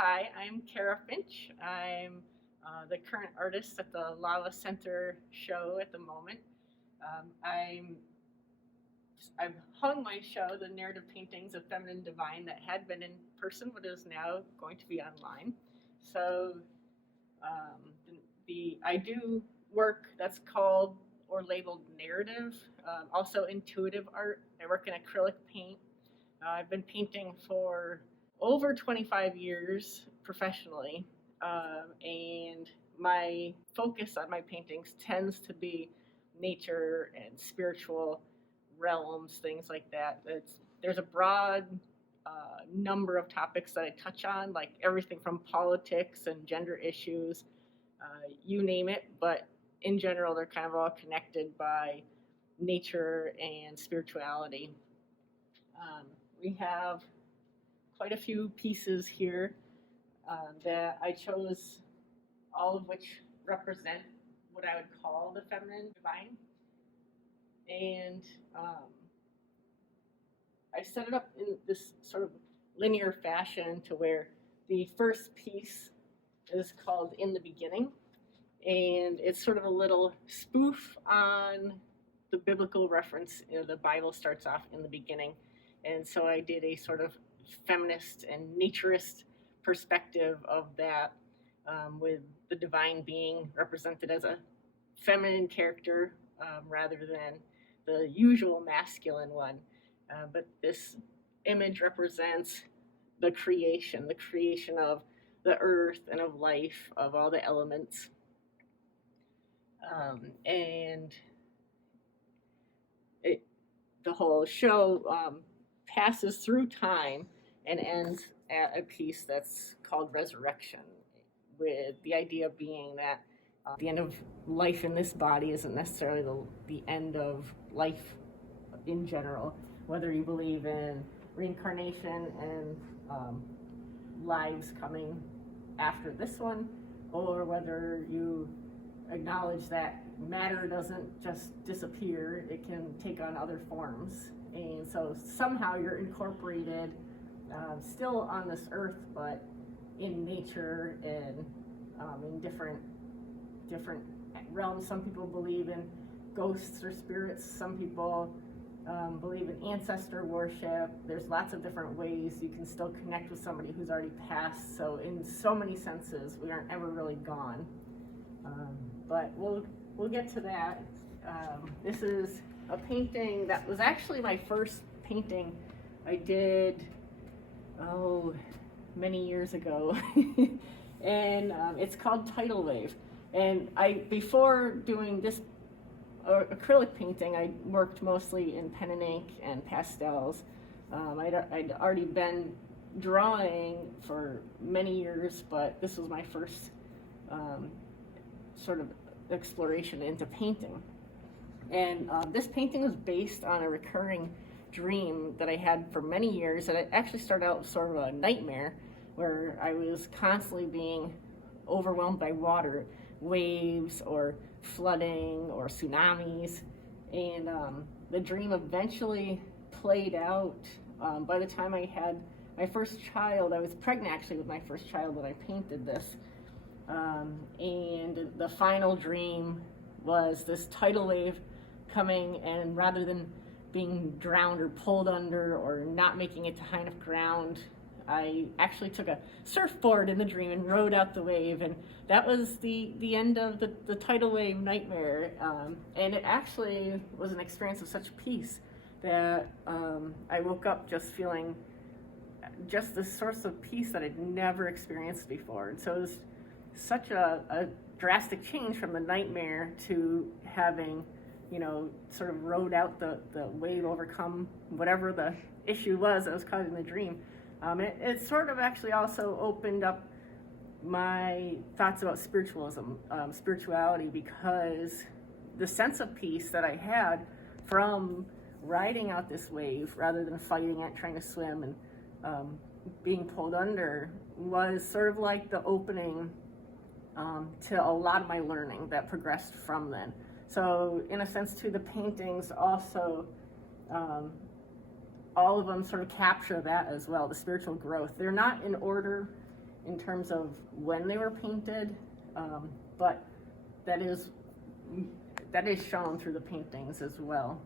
Hi, I'm Cara Finch. I'm the current artist at the Lava Center show at the moment. Um, I'm I've hung my show, the narrative paintings of feminine divine, that had been in person, but is now going to be online. So um, I do work that's called or labeled narrative, also intuitive art. I work in acrylic paint. I've been painting for over 25 years professionally, and my focus on my paintings tends to be nature and spiritual realms, things like that. There's a broad number of topics that I touch on, like everything from politics and gender issues, you name it, but in general, they're kind of all connected by nature and spirituality. Um, we have quite a few pieces here that I chose, all of which represent what I would call the feminine divine. And I set it up in this sort of linear fashion to where the first piece is called In the Beginning. And it's sort of a little spoof on the biblical reference. The Bible starts off in the beginning. And so I did a sort of feminist and naturist perspective of that, with the divine being represented as a feminine character rather than the usual masculine one. But this image represents the creation of the earth and of life, of all the elements. And the whole show passes through time and ends at a piece that's called Resurrection, with the idea being that the end of life in this body isn't necessarily the end of life in general, whether you believe in reincarnation and lives coming after this one, or whether you acknowledge that matter doesn't just disappear, it can take on other forms. And so somehow you're incorporated still on this earth, but in nature and in different realms. Some people believe in ghosts or spirits. Some people believe in ancestor worship. There's lots of different ways you can still connect with somebody who's already passed. So in so many senses, we aren't ever really gone. But we'll get to that. This is a painting that was actually my first painting I did, many years ago. And it's called Tidal Wave. And before doing this acrylic painting, I worked mostly in pen and ink and pastels. I'd already been drawing for many years, but this was my first sort of exploration into painting. And this painting was based on a recurring dream that I had for many years. And it actually started out sort of a nightmare where I was constantly being overwhelmed by water, waves or flooding or tsunamis. And the dream eventually played out. By the time I had my first child, I was pregnant actually with my first child when I painted this. And the final dream was this tidal wave coming, and rather than being drowned or pulled under or not making it to high enough ground, I actually took a surfboard in the dream and rode out the wave, and that was the end of the tidal wave nightmare. And it actually was an experience of such peace that I woke up just feeling just this source of peace that I'd never experienced before. And so it was such a drastic change from the nightmare to having, sort of rode out the wave, overcome whatever the issue was that was causing the dream. It sort of actually also opened up my thoughts about spirituality, because the sense of peace that I had from riding out this wave rather than fighting it, trying to swim and being pulled under, was sort of like the opening to a lot of my learning that progressed from then. So in a sense too, the paintings also, all of them sort of capture that as well, the spiritual growth. They're not in order in terms of when they were painted, but that is shown through the paintings as well.